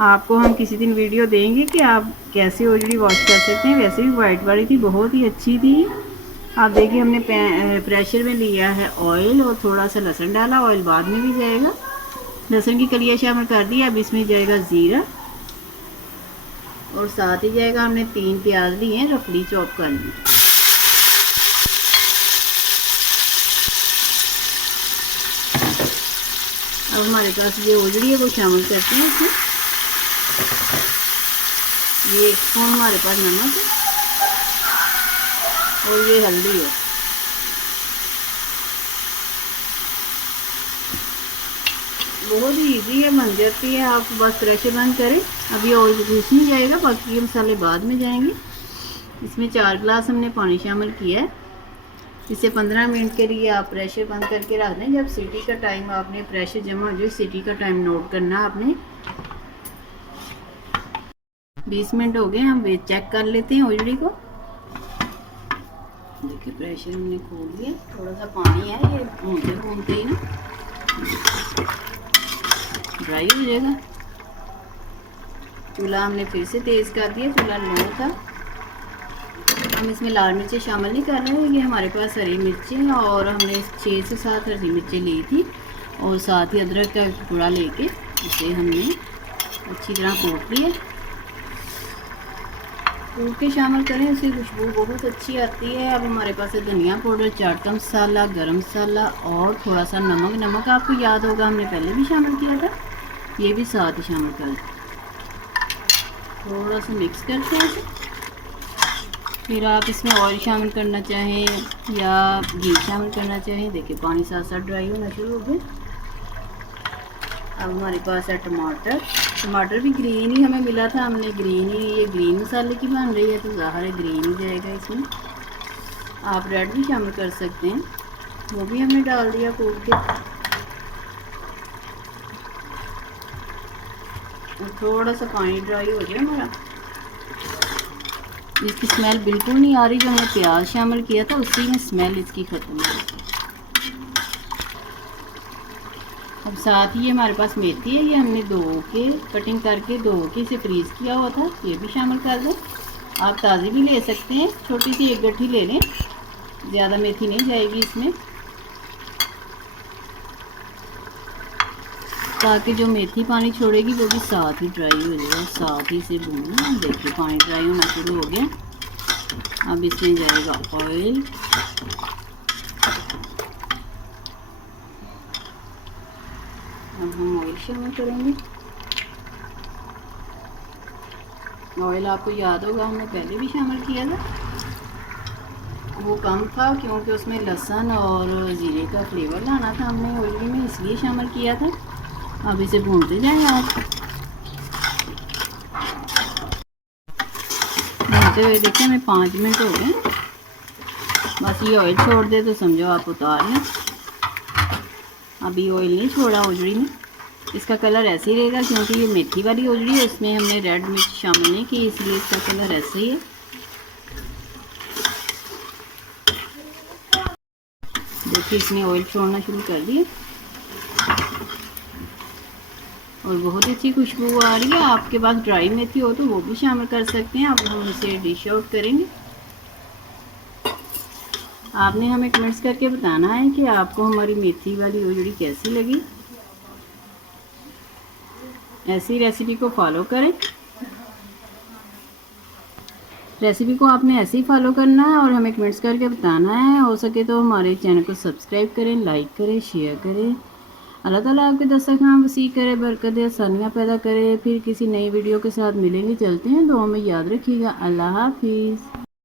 आपको हम किसी दिन वीडियो देंगे कि आप कैसे ओजड़ी वॉश कर सकते हैं। वैसे भी वाइट वाली थी, बहुत ही अच्छी थी। आप देखिए हमने प्रेशर में लिया है ऑयल और थोड़ा सा लहसुन डाला। ऑयल बाद में भी जाएगा। लहसुन की कलियाँ शामिल कर दी। अब इसमें जाएगा ज़ीरा और साथ ही जाएगा हमने 3 प्याज लिए हैं रफली चॉप कर ली। अब हमारे पास ये ओजड़ी है वो शामिल करते हैं इसमें। ये 1 स्पून हमारे पास नमक है और ये हल्दी है। बहुत ही इजी है, बन जाती है। आप बस प्रेशर बंद करें। अभी ऑयल घुस नहीं जाएगा, बाकी ये मसाले बाद में जाएंगे। इसमें 4 गिलास हमने पानी शामिल किया है। इसे 15 मिनट के लिए आप प्रेशर बंद करके रख दें। जब सीटी का टाइम आपने प्रेशर जमा हो जाए, सीटी का टाइम नोट करना आपने। 20 मिनट हो गए, हम वेट चेक कर लेते हैं ओजड़ी को। देखिए प्रेशर हमने खोल दिया। थोड़ा सा पानी है, ये भूनते भूनते ही ना ड्राई हो जाएगा। चूल्हा हमने फिर से तेज़ कर दिया, चूल्हा लो था। हम इसमें लाल मिर्चें शामिल नहीं कर रहे हैं। ये हमारे पास हरी मिर्चें और हमने 6 से 7 हरी मिर्चें ली थी और साथ ही अदरक का टुकड़ा लेके इसे हमने अच्छी तरह कूट लिया। कूट के शामिल करें, उसकी खुशबू बहुत अच्छी आती है। अब हमारे पास है धनिया पाउडर, चाट का मसाला, गरम मसाला और थोड़ा सा नमक। नमक आपको याद होगा हमने पहले भी शामिल किया था, ये भी साथ ही शामिल कर। थोड़ा सा मिक्स करते हैं इसे। फिर आप इसमें ऑयल शामिल करना चाहें या घी शामिल करना चाहें। देखिए पानी साथ साथ ड्राई होना शुरू हो गया। अब हमारे पास है टमाटर। टमाटर भी ग्रीन ही हमें मिला था, हमने ग्रीन ही, ये ग्रीन मसाले की बन रही है तो ज़ाहिर है ग्रीन ही जाएगा इसमें। आप रेड भी शामिल कर सकते हैं, वो भी हमने डाल दिया कूट के। और थोड़ा सा पानी ड्राई हो जाए हमारा। इसकी स्मेल बिल्कुल नहीं आ रही। जो हमने प्याज शामिल किया था उसी में स्मेल इसकी ख़त्म हो गई। अब साथ ही हमारे पास मेथी है, ये हमने धो के कटिंग करके धो के इसे फ्रीज़ किया हुआ था, ये भी शामिल कर दें। आप ताज़ी भी ले सकते हैं, छोटी सी 1 गट्ठी ले लें, ज़्यादा मेथी नहीं जाएगी इसमें, ताकि जो मेथी पानी छोड़ेगी वो भी साथ ही ड्राई हो जाएगा। साथ ही इसे भूनना। देखिए पानी ड्राई होना शुरू हो गया। अब इसमें जाएगा ऑयल। अब हम ऑयल शामिल करेंगे। ऑयल आपको याद होगा हमने पहले भी शामिल किया था, वो कम था क्योंकि उसमें लहसुन और ज़ीरे का फ्लेवर लाना था हमने ओजड़ी में, इसलिए शामिल किया था। अब इसे भूनते जाएं आप। भूनते हुए देखिए हमें 5 मिनट हो गए। बस ये ऑयल छोड़ दे तो समझो आप उतार लें। अभी ऑयल नहीं छोड़ा ओजड़ी में, इसका कलर ऐसे ही रहेगा क्योंकि ये मेथी वाली ओजड़ी है, उसमें हमने रेड मिर्च शामिल नहीं की, इसलिए इसका कलर ऐसे ही है। देखिए इसने ऑयल छोड़ना शुरू कर दिया और बहुत अच्छी खुशबू आ रही है। आपके पास ड्राई मेथी हो तो वो भी शामिल कर सकते हैं। अब हम इसे डिश आउट करेंगे। आपने हमें कमेंट्स करके बताना है कि आपको हमारी मेथी वाली ओजड़ी कैसी लगी। ऐसी रेसिपी को फॉलो करें। रेसिपी को आपने ऐसे ही फॉलो करना है और हमें कमेंट्स करके बताना है। हो सके तो हमारे चैनल को सब्सक्राइब करें, लाइक करें, शेयर करें। अल्लाह ताला आपके दस्तरखान वसी करे, बरकत आसानियाँ पैदा करे। फिर किसी नई वीडियो के साथ मिलेंगे। चलते हैं, दुआ में याद रखिएगा। अल्लाह हाफिज़।